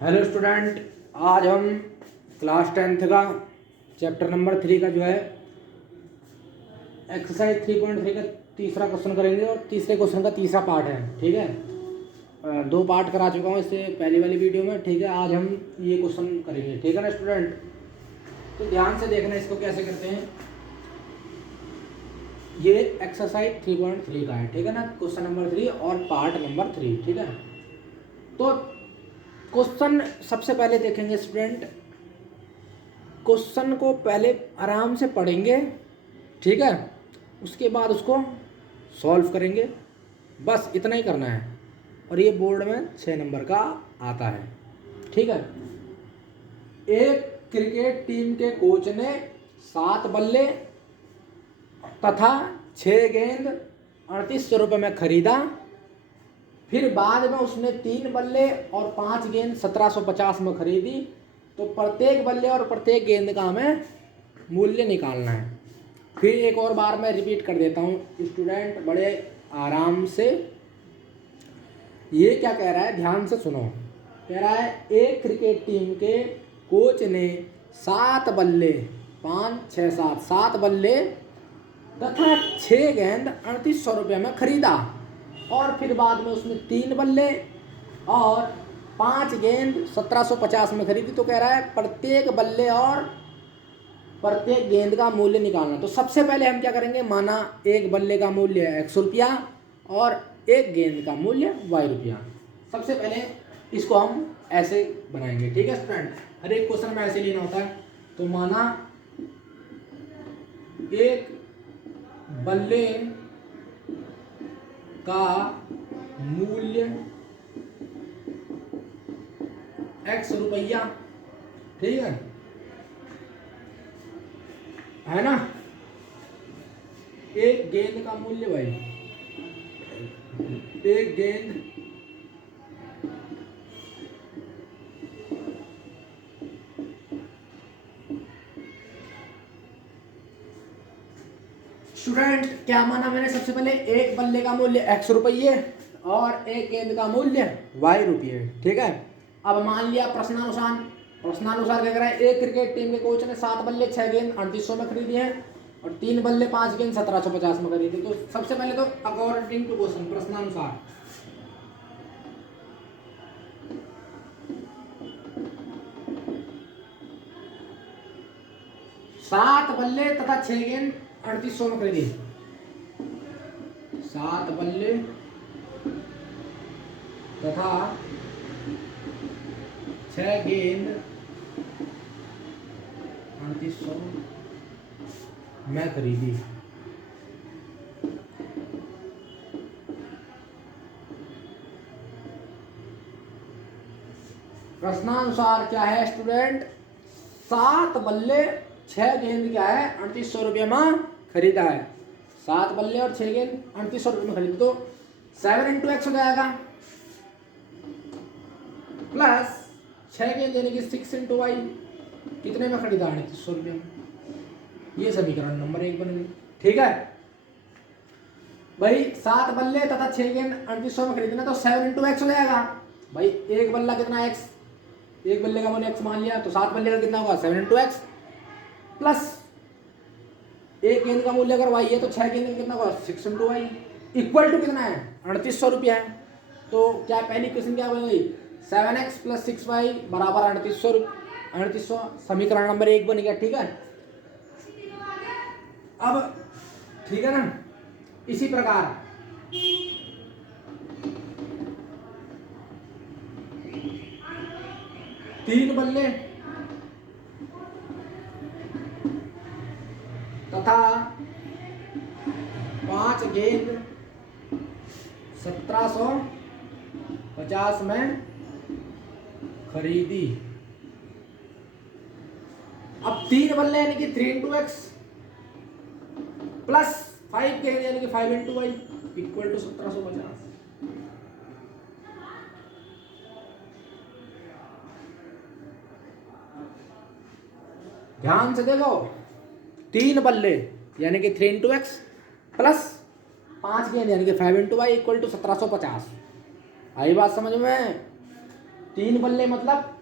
Hello student, आज हम class 10th का चैप्टर नंबर 3 का जो है एक्सरसाइज 3.3 का तीसरा क्वेश्चन करेंगे और तीसरे क्वेश्चन का तीसरा पार्ट है। ठीक है, 2 पार्ट करा चुका हूँ इससे पहली वाली वीडियो में। ठीक है, आज हम ये क्वेश्चन करेंगे। ठीक है ना स्टूडेंट, तो ध्यान से देखना इसको कैसे करते हैं। ये एक्सरसाइज 3.3 का है। ठीक है ना, क्वेश्चन नंबर 3 और पार्ट नंबर 3। ठीक है, तो क्वेश्चन सबसे पहले देखेंगे स्टूडेंट। क्वेश्चन को पहले आराम से पढ़ेंगे, ठीक है, उसके बाद उसको सॉल्व करेंगे। बस इतना ही करना है और ये बोर्ड में 6 नंबर का आता है। ठीक है, एक क्रिकेट टीम के कोच ने 7 बल्ले तथा 6 गेंद 3800 रुपये में खरीदा। फिर बाद में उसने 3 बल्ले और 5 गेंद 1750 में खरीदी। तो प्रत्येक बल्ले और प्रत्येक गेंद का हमें मूल्य निकालना है। फिर एक और बार मैं रिपीट कर देता हूँ स्टूडेंट, बड़े आराम से। ये क्या कह रहा है, ध्यान से सुनो। कह रहा है एक क्रिकेट टीम के कोच ने 7 बल्ले 5 6 7 बल्ले तथा 6 गेंद 3800 रुपये में खरीदा। और फिर बाद में उसने 3 बल्ले और 5 गेंद 1750 में खरीदी। तो कह रहा है प्रत्येक बल्ले और प्रत्येक गेंद का मूल्य निकालना। तो सबसे पहले हम क्या करेंगे, माना एक बल्ले का मूल्य 100 रुपया और एक गेंद का मूल्य y रुपया। सबसे पहले इसको हम ऐसे बनाएंगे। ठीक है स्टूडेंट, हर एक क्वेश्चन में ऐसे लेना होता है। तो माना एक बल्ले का मूल्य x रुपया, ठीक है ना। एक गेंद का मूल्य भाई, एक गेंद स्टूडेंट क्या माना मैंने, सबसे पहले एक बल्ले का मूल्य x रुपये और एक गेंद का मूल्य y रुपये। ठीक है, अब मान लिया प्रश्नानुसार क्या कर रहा है, एक क्रिकेट टीम के कोच ने 7 बल्ले 6 गेंद 3800 में खरीदी है और 3 बल्ले 5 गेंद 1750 में खरीदी। तो सबसे पहले तो अकॉर्डिंग टू क्वेश्चन, प्रश्नानुसार, सात बल्ले तथा 6 गेंद 3800 में खरीदी। 7 बल्ले तथा 6 गेंद 3800 में खरीदी। प्रश्नानुसार क्या है स्टूडेंट, 7 बल्ले 6 गेंद क्या है 3800 रुपये में खरीदा है। 7 बल्ले और 6 गेंद 3800 रुपये में खरीदी। तो 7 × x हो जाएगा प्लस 6 गेंद यानी कि 6 × y, कितने में खरीदा 3800 रुपये में। ये समीकरण नंबर 1 बन गई। ठीक है भाई, 7 बल्ले तथा 6 गेंद 3800 में खरीदना, तो 7 × x हो जाएगा भाई। एक बल्ला कितना x, एक बल्ले का मूल्य x मान लिया, तो 7 बल्ले का कितना होगा 7 × x प्लस एक गेंद का मूल्य अगर y है तो 6 गेंद का कितना होगा 6 × y इक्वल टू कितना है 3800 रुपया है। तो क्या पहली क्वेश्चन क्या बन गई, 7x + 6y बराबर 3800। समीकरण नंबर 1 बन गया। ठीक है, अब ठीक है ना, इसी प्रकार तीन बल्ले तथा 5 गेंद 1750 में खरीदी। अब 3 बल्ले यानी कि 3 × x प्लस 5 गेंद यानी कि 5 × y इक्वल टू 1750। ध्यान से देखो, 3 बल्ले यानी कि 3 × x प्लस 5 गेंद यानी कि 5 × y इक्वल टू 1750। आई बात समझ में? 3 बल्ले मतलब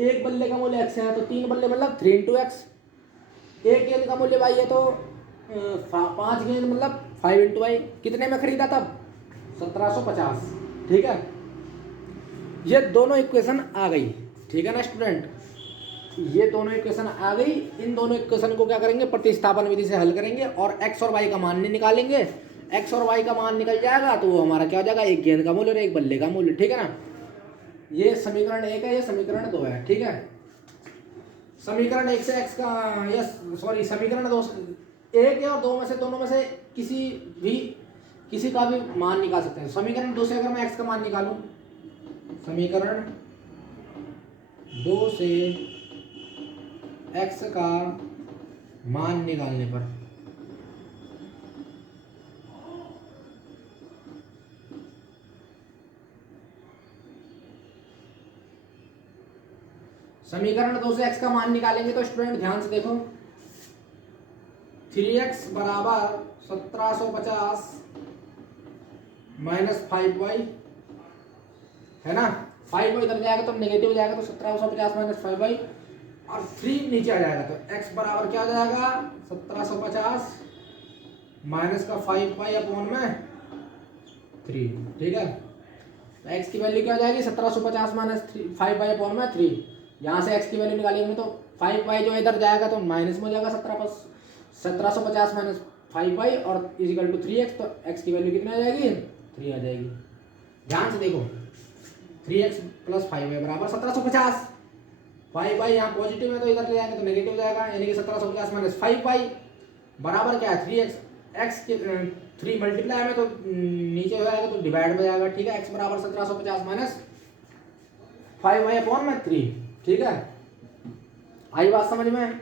एक बल्ले का मूल्य x है तो 3 बल्ले मतलब 3 इंटू एक्स। एक गेंद का मूल्य y है तो 5 गेंद मतलब 5 इंटू वाई। कितने में खरीदा तब? 1750। ठीक है, ये दोनों इक्वेशन आ गई। ठीक है ना स्टूडेंट, ये दोनों इक्वेशन आ गई। इन दोनों इक्वेशन को क्या करेंगे, प्रतिस्थापन विधि से हल करेंगे और x और y का मान निकालेंगे। x और y का मान निकल जाएगा तो वो हमारा क्या हो जाएगा, एक गेंद का मूल्य और एक बल्ले का मूल्य। ठीक है ना, ये समीकरण 1 है, ये समीकरण 2 है। ठीक है, समीकरण 1 से x का समीकरण 2 1 है और 2 में से दोनों में से किसी का भी मान निकाल सकते हैं। समीकरण 2 से अगर मैं x का मान निकालूं, समीकरण 2 से x का मान निकालने पर समीकरण 2 से x का मान निकालेंगे तो स्टूडेंट ध्यान से देखो, 3x बराबर 1750 माइनस 5y है ना। 5y इधर जाएगा तो नेगेटिव हो जाएगा तो 1750 माइनस 5y और 3 नीचे आ जाएगा तो x बराबर क्या हो जाएगा, 1750 माइनस का 5y अपॉन में 3। ठीक है, तो x की वैल्यू क्या हो जाएगी, 1750 माइनस 5y अपॉन में 3। यहाँ से x की वैल्यू निकाली हमने तो 5y जो इधर जाएगा तो माइनस में हो जाएगा 1750 माइनस 5y और इजिकल टू 3x। तो x की वैल्यू कितनी आ जाएगी, 3 आ जाएगी। ध्यान से देखो, 3x प्लस 5y बराबर 1750। 5y यहाँ पॉजिटिव है तो इधर ले जाएंगे तो नेगेटिव हो जाएगा, यानी कि 1750 माइनस 5y बराबर क्या है 3x। x के 3 मल्टीप्लाई में तो नीचे हो जाएगा तो डिवाइड में जाएगा। ठीक है, x बराबर 1750 माइनस 5y अपॉन में 3। ठीक है, आई बात समझ में।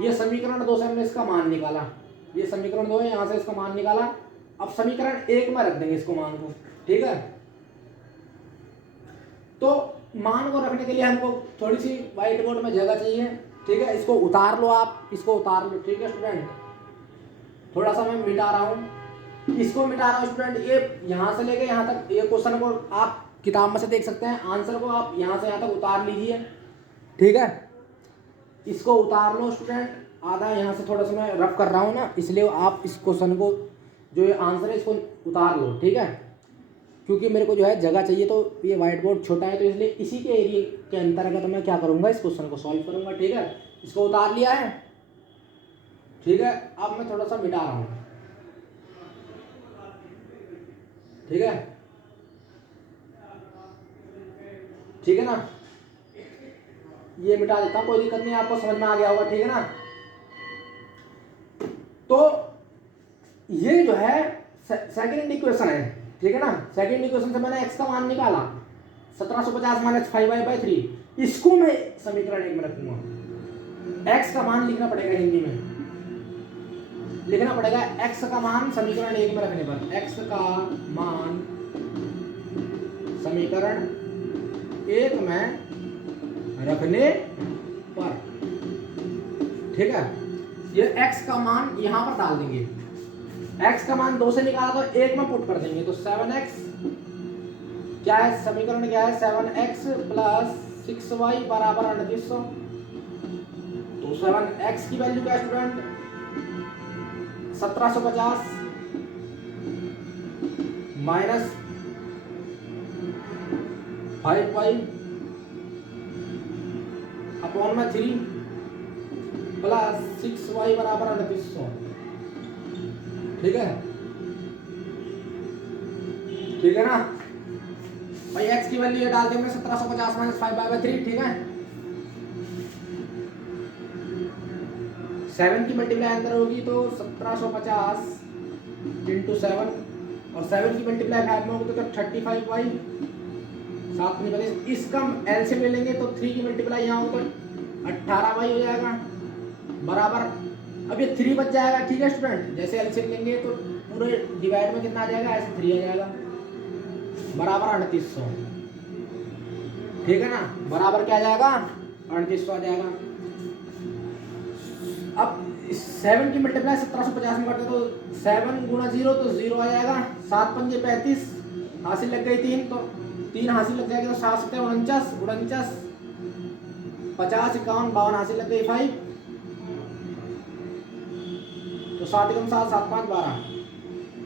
ये समीकरण 2 से हमने इसका मान निकाला, ये समीकरण 2 है, यहाँ से इसका मान निकाला। अब समीकरण 1 में रख देंगे इसको मान को। ठीक है, तो मान को रखने के लिए हमको थोड़ी सी व्हाइट बोर्ड में जगह चाहिए। ठीक है, इसको उतार लो, आप इसको उतार लो। ठीक है स्टूडेंट, थोड़ा सा मैं मिटा रहा हूँ, इसको मिटा रहा हूँ स्टूडेंट। ये यहाँ से लेके यहाँ तक ये क्वेश्चन को आप किताब में से देख सकते हैं, आंसर को आप यहाँ से यहाँ तक उतार लीजिए। ठीक है, इसको उतार लो स्टूडेंट। आधा यहाँ से थोड़ा सा मैं रफ कर रहा हूँ ना, इसलिए आप इस क्वेश्चन को जो ये आंसर है इसको उतार लो। ठीक है, क्योंकि मेरे को जो है जगह चाहिए, तो ये व्हाइट बोर्ड छोटा है तो इसलिए इसी के एरिया के अंतर्गत मैं क्या करूँगा, इस क्वेश्चन को सॉल्व करूँगा। ठीक है, इसको उतार लिया है। ठीक है, अब मैं थोड़ा सा मिटा रहा हूँ। ठीक है, ठीक है ना, ये मिटा देता हूँ, कोई दिक्कत नहीं, आपको समझ में आ गया होगा। ठीक है ना, तो ये जो है सेकंड इक्वेशन है। ठीक है ना, सेकंड इक्वेशन से मैंने x का मान निकाला 1750 माइनस 5y/3। इसको मैं समीकरण 1 में रखूंगा। x का मान लिखना पड़ेगा, हिंदी में लिखना पड़ेगा x का मान समीकरण 1 में रखने पर। x का मान समीकरण 1 में रखने पर। ठीक है, ये x का मान यहां पर डाल देंगे। x का मान 2 से निकाला तो 1 में पुट कर देंगे तो 7x क्या है, समीकरण क्या है, 7x प्लस 6y बराबर 3800। तो 7x की वैल्यू क्या है स्टूडेंट, 1750 माइनस 5y अपॉन में 3 प्लस 6y बराबर 3800। ठीक है, ठीक है ना भाई, x की वैल्यू ये डाल देंगे 1750 माइनस 5/3। ठीक है, 7 की मल्टीप्लाई अंदर होगी तो 1750 इंटू 7 और 7 की मल्टीप्लाई 5 में होगी तो 35y 7 नहीं बने। इसका एलसीएम ले लेंगे तो 3 की मल्टीप्लाई यहाँ हो तो 18y हो जाएगा बराबर। अब ये 3 बच जाएगा। ठीक है स्टूडेंट, जैसे एलसीएम लेंगे तो पूरे डिवाइड में कितना आ जाएगा, ऐसे 3 आ जाएगा बराबर 3800। ठीक है ना, बराबर क्या आ जाएगा, 3800 आ जाएगा। अब 7 की मल्टीप्लाई 1750 में करते तो 7 गुणा 0 तो 0 आ जाएगा, 7 पंजे 35, हासिल लग गई 3 तो 3 हासिल लग जाएगी तो 7 सत्ते 49, 49, 50, 51, 52 हासिल लग गई 5, तो 7 एकम 7, 7 5 12,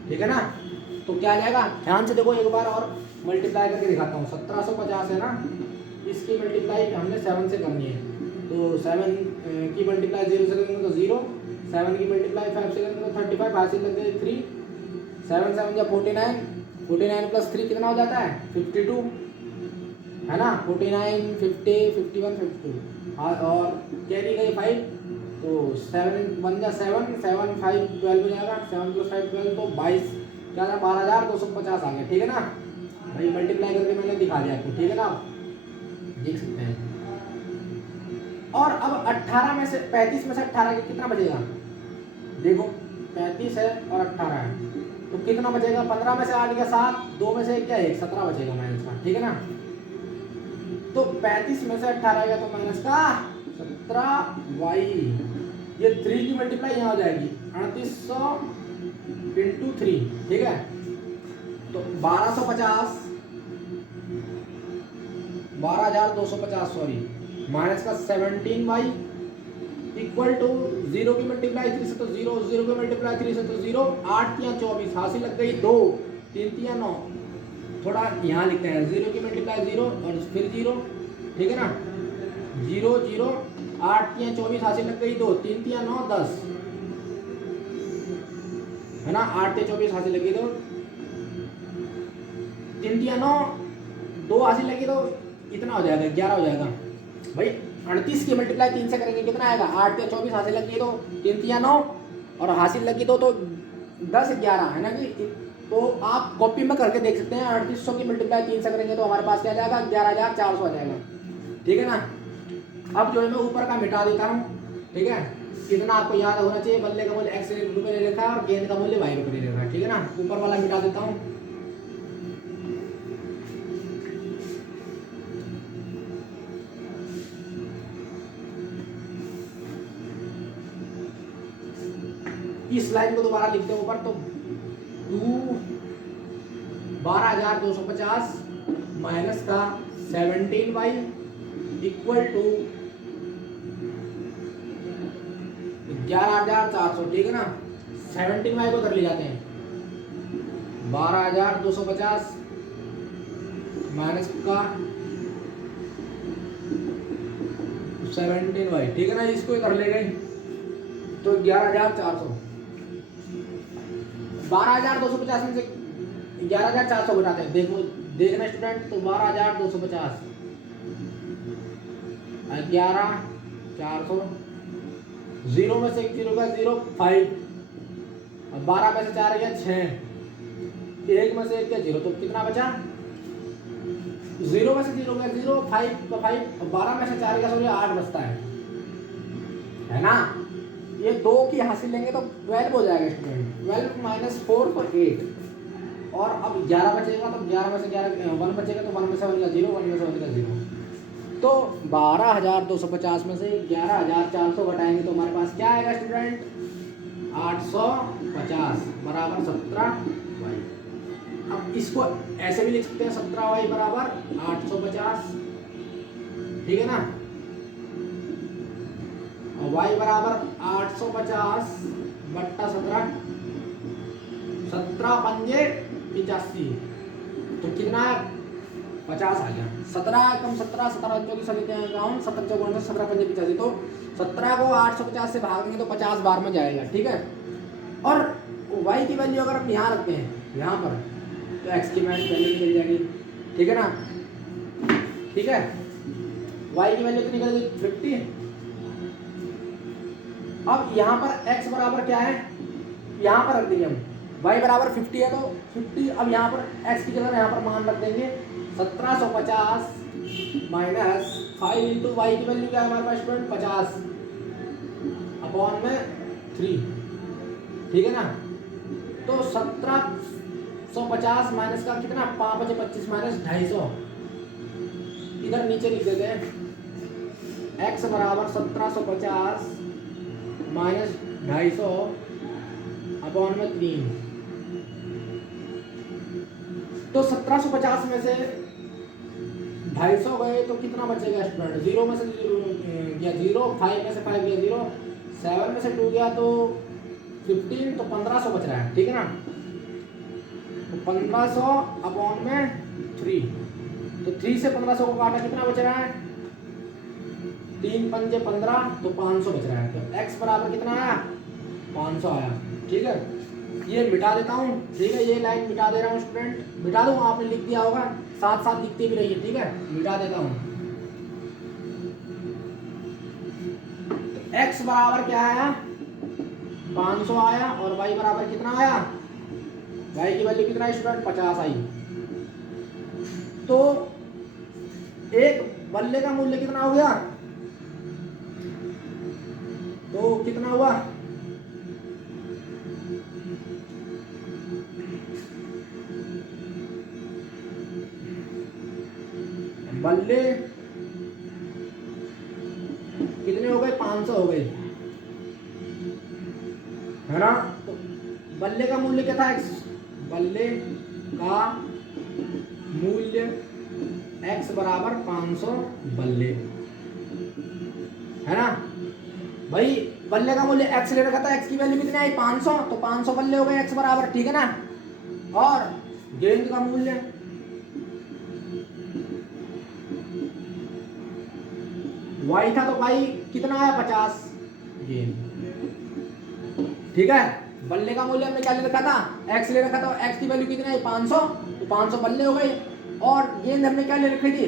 ठीक है ना। तो क्या आ जाएगा, ध्यान से देखो एक बार और मल्टीप्लाई करके दिखाता हूँ। 1750 है ना, इसकी मल्टीप्लाई हमने 7 से करनी है, तो 7 की मल्टीप्लाई 0 से करेंगे तो 0, 7 की मल्टीप्लाई 5 से करेंगे तो 35, हासिल लग गई 3, 7 7 या 49, 49 प्लस 3 कितना हो जाता है 52, है ना। 49, 50, 51, 52 और कैरी गई 5, तो 7 1 जा 7, 7 5 12 हो जाएगा, 7 प्लस 5 12, तो 22 क्या था 12,250 आ गया, ठीक है ना भाई। मल्टीप्लाई करके मैंने दिखा दिया आपको, ठीक है ना, देख सकते हैं। और अब 18 में से 35 में से 18 के कितना बचेगा, देखो 35 है और 18 है, तो कितना बचेगा, 15 में से 8 गया 7, 2 में से क्या 1, 17 बचेगा माइनस का, ठीक है ना। तो 35 में से 18 गया तो माइनस का 17y, ये 3 की मल्टीप्लाई यहाँ हो जाएगी 3800 इंटू 3, ठीक है। तो 1250, 12,250 सॉरी, माइनस का 17y इक्वल टू 0 की मल्टीप्लाई 3 से तो 0, 0 की मल्टीप्लाई 3 से तो 0, 8 या 24 हासिल लग गई 2, 3 या 9, थोड़ा यहाँ लिखते हैं 0 की मल्टीप्लाई 0 और फिर 0, ठीक है ना, 0 0, 8 या 24 हासिल लग गई 2, 3 या 9 10, है ना, 8 या 24 हासिल लगी तो 3 या 9, 2 हासिल लगी तो इतना हो जाएगा 11 हो जाएगा भाई। 38 की मल्टीप्लाई 3 से करेंगे कितना आएगा, 8 या 24 हासिल लगी तो 3 या 9 और हासिल लगी तो 10 11, है ना कि। तो आप कॉपी में करके देख सकते हैं, 3800 की मल्टीप्लाई 3 से करेंगे तो हमारे पास क्या आ जाएगा 11,400 आ जाएगा, ठीक है ना। अब जो है मैं ऊपर का मिटा देता हूँ, ठीक है, इतना आपको याद होना चाहिए। बल्ले का मूल्य x रुपये ले रखा है और गेंद का मूल्य y रुपये ले रखा है, ठीक है ना। ऊपर वाला मिटा देता हूँ, इस लाइन को दोबारा लिखते हैं ऊपर, तो 12,250 माइनस का 17y इक्वल टू 11,400, ठीक है ना। 17y को कर ले जाते हैं, 12,250 माइनस का 17y, ठीक है ना, इसको कर ले गए तो 11,400, 12,250 में से 11,400 घटाते हैं, देखो देखना स्टूडेंट, तो 12,250 11,400, 0 में से 1 0 का 0 5, और 12 में से 4 गया 6, 1 में से 1 गया 0, तो कितना बचा, 0 में से 0 गया 0, 5 का 5, और 12 में से 4 गया 8 बचता है ना। ये 2 की हासिल लेंगे तो 12 हो जाएगा स्टूडेंट, 12 माइनस 4 तो 8, और अब 11 बचेगा तो 11 में से 11 1 बचेगा तो 1 में से 1 का 0, 1 में से 1 का 0, तो 12,250 में से 11,400 घटाएंगे तो हमारे पास क्या आएगा स्टूडेंट, 850 बराबर 17y। अब इसको ऐसे भी लिख सकते हैं, 17y बराबर 850, ठीक है ना, और y बराबर 850 बट्टा 17, 17 पंजे 85, तो कितना है 50 आ गया। 17 कम 17, 17 चौकी सभी 17 चौकी 17 पंजे 85, तो 17 को 850 से भाग देंगे तो 50 बार में जाएगा, ठीक है। और y की वैल्यू अगर हम यहाँ रखते हैं यहाँ पर, तो x की वैल्यू मिल जाएगी, ठीक है ना, ठीक है। y की वैल्यू कितनी कर दी 50, अब यहाँ पर x बराबर क्या है, यहाँ पर रख देंगे हम, y बराबर 50 है तो 50, अब यहाँ पर x की जगह यहाँ पर मान रख देंगे 1750 माइनस 5 इंटू वाई की वैल्यू क्या है हमारे पास स्टूडेंट 50 अपॉन में 3, ठीक है ना। तो 1750 माइनस का कितना 5 बचे 25 माइनस 250, इधर नीचे लिख देते हैं, x बराबर 1750 माइनस 250 अपॉन में 3, तो 1750 में से 250 गए तो कितना बचेगा स्टूडेंट? 0 में से 0 गया 0, 5 में से 5 गया 0, 7 में से 2 गया तो 15, तो 1500 बच रहा है, ठीक है ना। तो 1500 अपॉन में 3, तो 3 से 1500 को काटा, कितना बच रहा है? 3 पंजे 15, तो 500 बच रहा है। तो x बराबर कितना आया? 500 आया, ठीक है। ये मिटा देता हूँ, ठीक है, ये लाइन मिटा दे रहा हूँ स्टूडेंट, मिटा दूँ, आपने लिख दिया होगा, साथ साथ लिखते भी रहिए, ठीक है। मिटा देता हूँ। तो x बराबर क्या आया? 500 आया, और y बराबर कितना आया? y की वैल्यू कितना है स्टूडेंट? 50 आई। तो एक बल्ले का मूल्य कितना हो गया? तो कितना हुआ? बल्ले कितने हो गए? 500 हो गए, है ना। तो बल्ले का मूल्य क्या था? x, बल्ले का मूल्य x बराबर 500 बल्ले, है ना भाई। बल्ले का मूल्य x ले रखा था, x की वैल्यू कितनी आई? 500, तो 500 बल्ले हो गए x बराबर, ठीक है ना। और गेंद का मूल्य y था, तो भाई कितना आया? 50 गेंद, ठीक है। बल्ले का मूल्य हमने क्या ले रखा था? x ले रखा था, x की वैल्यू कितनी आई? 500, तो 500 बल्ले हो गए। और गेंद हमने क्या ले रखी थी?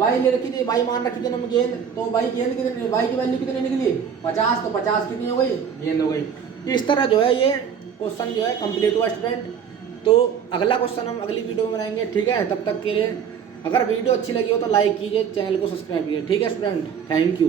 y ले रखी थी, y मान रखी थी हमने गेंद, तो y गेंद कितनी, y की वैल्यू कितनी निकली? 50, तो 50 कितनी हो गई? गेंद हो गई। इस तरह जो है ये क्वेश्चन जो है कंप्लीट हुआ स्टूडेंट। तो अगला क्वेश्चन हम अगली वीडियो में रहेंगे, ठीक है। तब तक के लिए अगर वीडियो अच्छी लगी हो तो लाइक कीजिए, चैनल को सब्सक्राइब कीजिए, ठीक है स्टूडेंट। Thank you.